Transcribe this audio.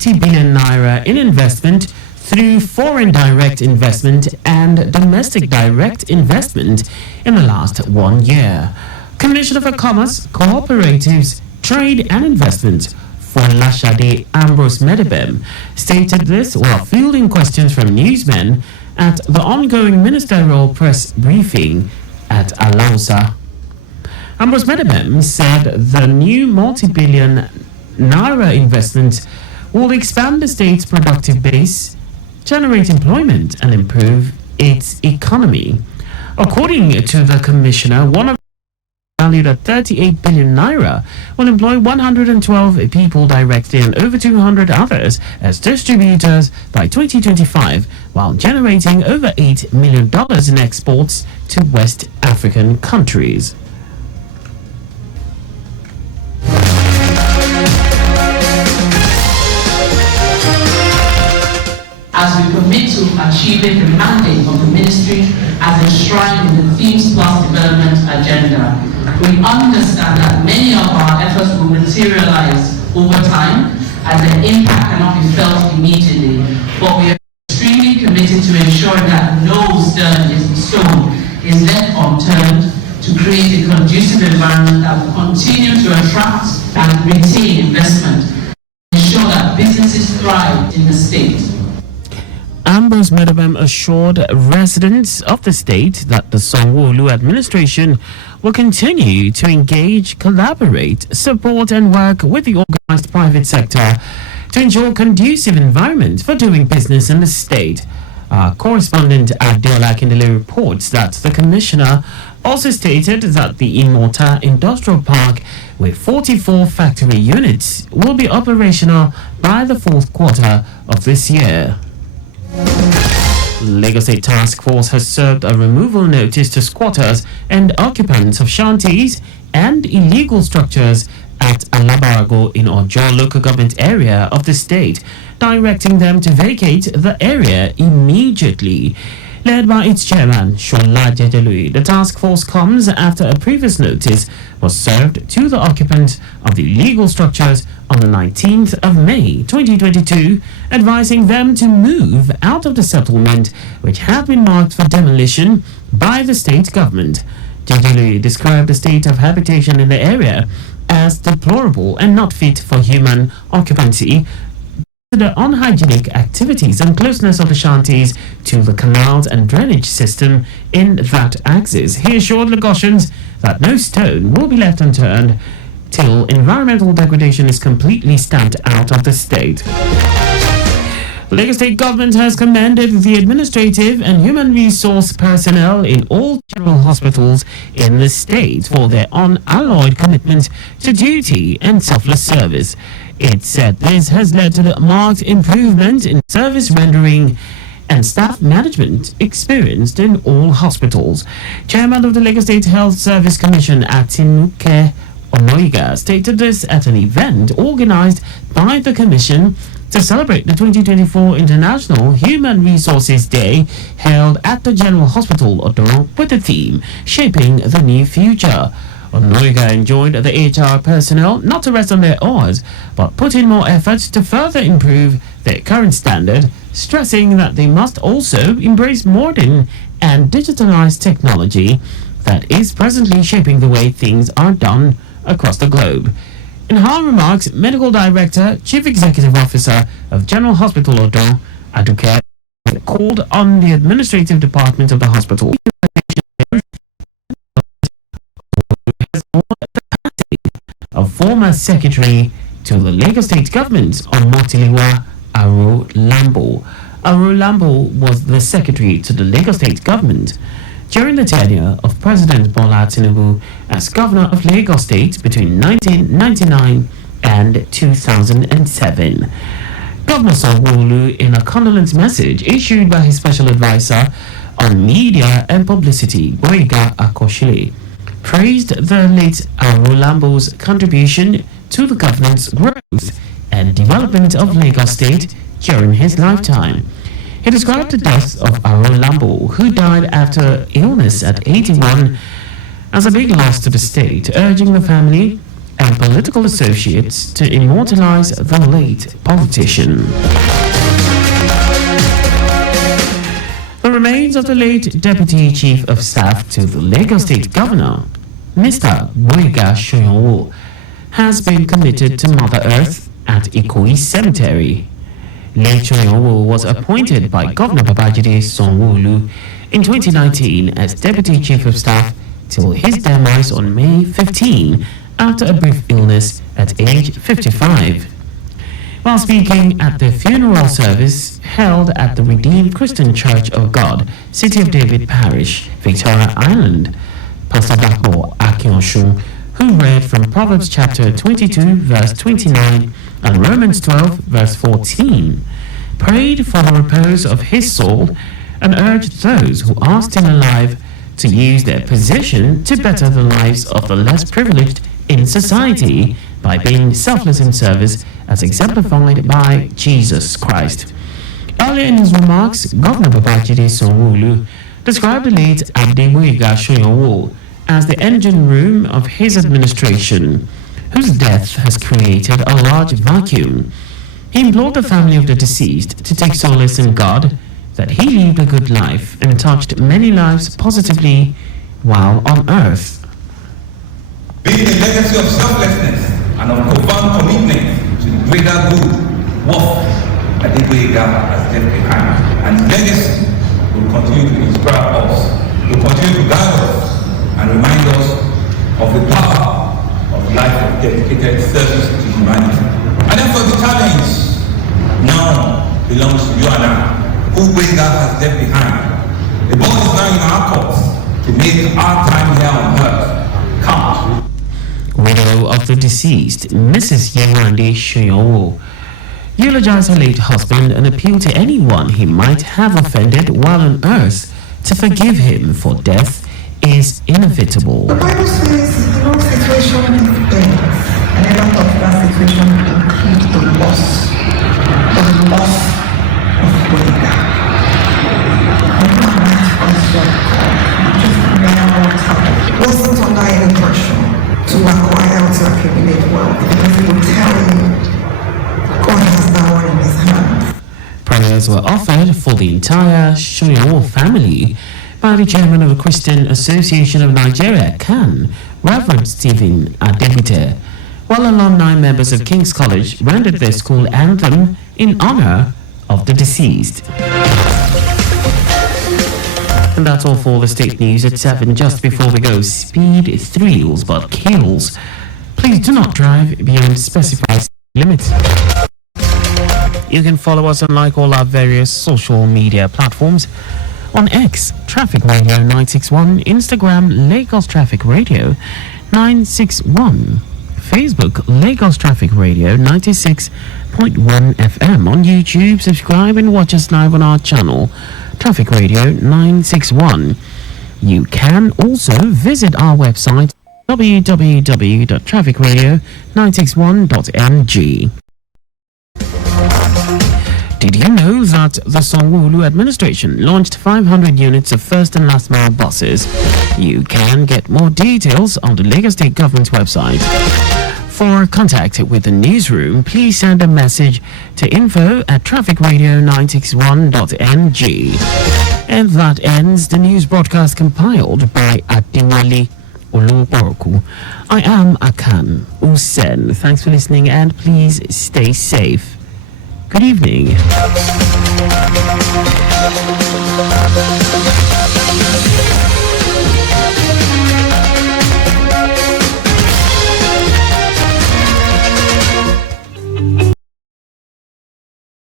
80 billion naira in investment through foreign direct investment and domestic direct investment in the last 1 year. Commissioner for Commerce, Cooperatives, Trade and Investment for Lashade Ambrose Medebem stated this while fielding questions from newsmen at the ongoing ministerial press briefing at Alausa. Ambrose Medebem said the new multi-billion naira investment will expand the state's productive base, generate employment and improve its economy. According to the commissioner, one of valued at 38 billion naira will employ 112 people directly and over 200 others as distributors by 2025, while generating over $8 million in exports to West African countries. As we commit to achieving the mandate of the ministry as enshrined in the Themes Plus development agenda, we understand that many of our efforts will materialize over time as the impact cannot be felt immediately, but we are extremely committed to ensuring that no stone is left unturned to create a conducive environment that will continue to attract and retain investment and ensure that businesses thrive in the state. Ambrose Medebem assured residents of the state that the Sanwo-Olu administration will continue to engage, collaborate, support and work with the organized private sector to ensure conducive environment for doing business in the state. Our correspondent Adeola Akindele reports that the commissioner also stated that the Imota Industrial Park with 44 factory units will be operational by the fourth quarter of this year. Lagos State Task Force has served a removal notice to squatters and occupants of shanties and illegal structures at Alabarago in Ojo local government area of the state, directing them to vacate the area immediately. Led by its chairman, Shola Jejelui, the task force comes after a previous notice was served to the occupants of the illegal structures on the 19th of May 2022, advising them to move out of the settlement which had been marked for demolition by the state government. Jejelui described the state of habitation in the area as deplorable and not fit for human occupancy, the unhygienic activities and closeness of the shanties to the canals and drainage system in that axis. He assured Lagosians that no stone will be left unturned till environmental degradation is completely stamped out of the state. The Lagos State government has commended the administrative and human resource personnel in all general hospitals in the state for their unalloyed commitment to duty and selfless service. It said this has led to the marked improvement in service rendering and staff management experienced in all hospitals. Chairman of the Lagos State Health Service Commission, Atinuke Onoiga, stated this at an event organized by the Commission to celebrate the 2024 International Human Resources Day held at the General Hospital Odo with the theme Shaping the New Future. Onoiga enjoined the HR personnel not to rest on their oars, but put in more effort to further improve their current standard, stressing that they must also embrace modern and digitalized technology that is presently shaping the way things are done across the globe. In her remarks, Medical Director, Chief Executive Officer of General Hospital Odo, Aduke, called on the administrative department of the hospital a former secretary to the Lagos State government Omotiliwa Aro-Lambo. Aro-Lambo was the secretary to the Lagos State government during the tenure of President Bola Tinubu as governor of Lagos State between 1999 and 2007. Governor Sanwo-Olu, in a condolence message issued by his special advisor on media and publicity, Boyega Akoshile, praised the late Aro-Lambo's contribution to the government's growth and development of Lagos State during his lifetime. He described the death of Aro-Lambo, who died after illness at 81, as a big loss to the state, urging the family and political associates to immortalize the late politician. The remains of the late Deputy Chief of Staff to the Lagos State Governor, Mr. Boyega Soyanwo, has been committed to Mother Earth at Ikoyi Cemetery. Late Soyanwo was appointed by Governor Babajide Sanwo-Olu in 2019 as Deputy Chief of Staff till his demise on May 15 after a brief illness at age 55. While speaking at the funeral service held at the Redeemed Christian Church of God, City of David Parish, Victoria Island, Pastor Akan Usen, who read from Proverbs chapter 22 verse 29 and Romans 12 verse 14, prayed for the repose of his soul and urged those who are still alive to use their position to better the lives of the less privileged in society by being selfless in service as exemplified by Jesus Christ. Earlier in his remarks, Governor Babajide Sanwo-Olu described the late Adeboyega Soyanwo as the engine room of his administration, whose death has created a large vacuum. He implored the family of the deceased to take solace in God, that he lived a good life and touched many lives positively while on earth. Being a legacy of selflessness and of profound commitment to the greater good, work that Adeboyega has left behind. And his legacy will continue to inspire us, will continue to guide us, and remind us of the power of life of dedicated service to humanity. And therefore the challenge now belongs to you and I, who God has left behind. The ball is now in our courts to make our time here on earth count. Widow of the deceased, Mrs. Yewande Soyanwo, eulogized her late husband and appealed to anyone he might have offended while on earth to forgive him, for death is inevitable. The Bible says no situation ends. And I don't thought that situation would include the loss of Boyega. I'm not wasn't under any pressure to acquire or to accumulate wealth, because he would tell you God has that one in his hand. Prayers were offered for the entire Soyanwo family by the chairman of the Christian Association of Nigeria, CAN, Reverend Stephen Adebute, while alumni members of King's College rendered their school anthem in honor of the deceased. And that's all for the state news at 7. Just before we go, speed thrills but kills. Please do not drive beyond specified limits. You can follow us on like all our various social media platforms. On X, Traffic Radio 961, Instagram, Lagos Traffic Radio 961, Facebook, Lagos Traffic Radio 96.1 FM. On YouTube, subscribe and watch us live on our channel, Traffic Radio 961. You can also visit our website, www.trafficradio961.ng. Did you know that the Sanwo-Olu administration launched 500 units of first and last mile buses? You can get more details on the Lagos State Government's website. For contact with the newsroom, please send a message to info@trafficradio961.ng. And that ends the news broadcast compiled by Adewale Oluboroku. I am Akan Usen. Thanks for listening and please stay safe. Good evening.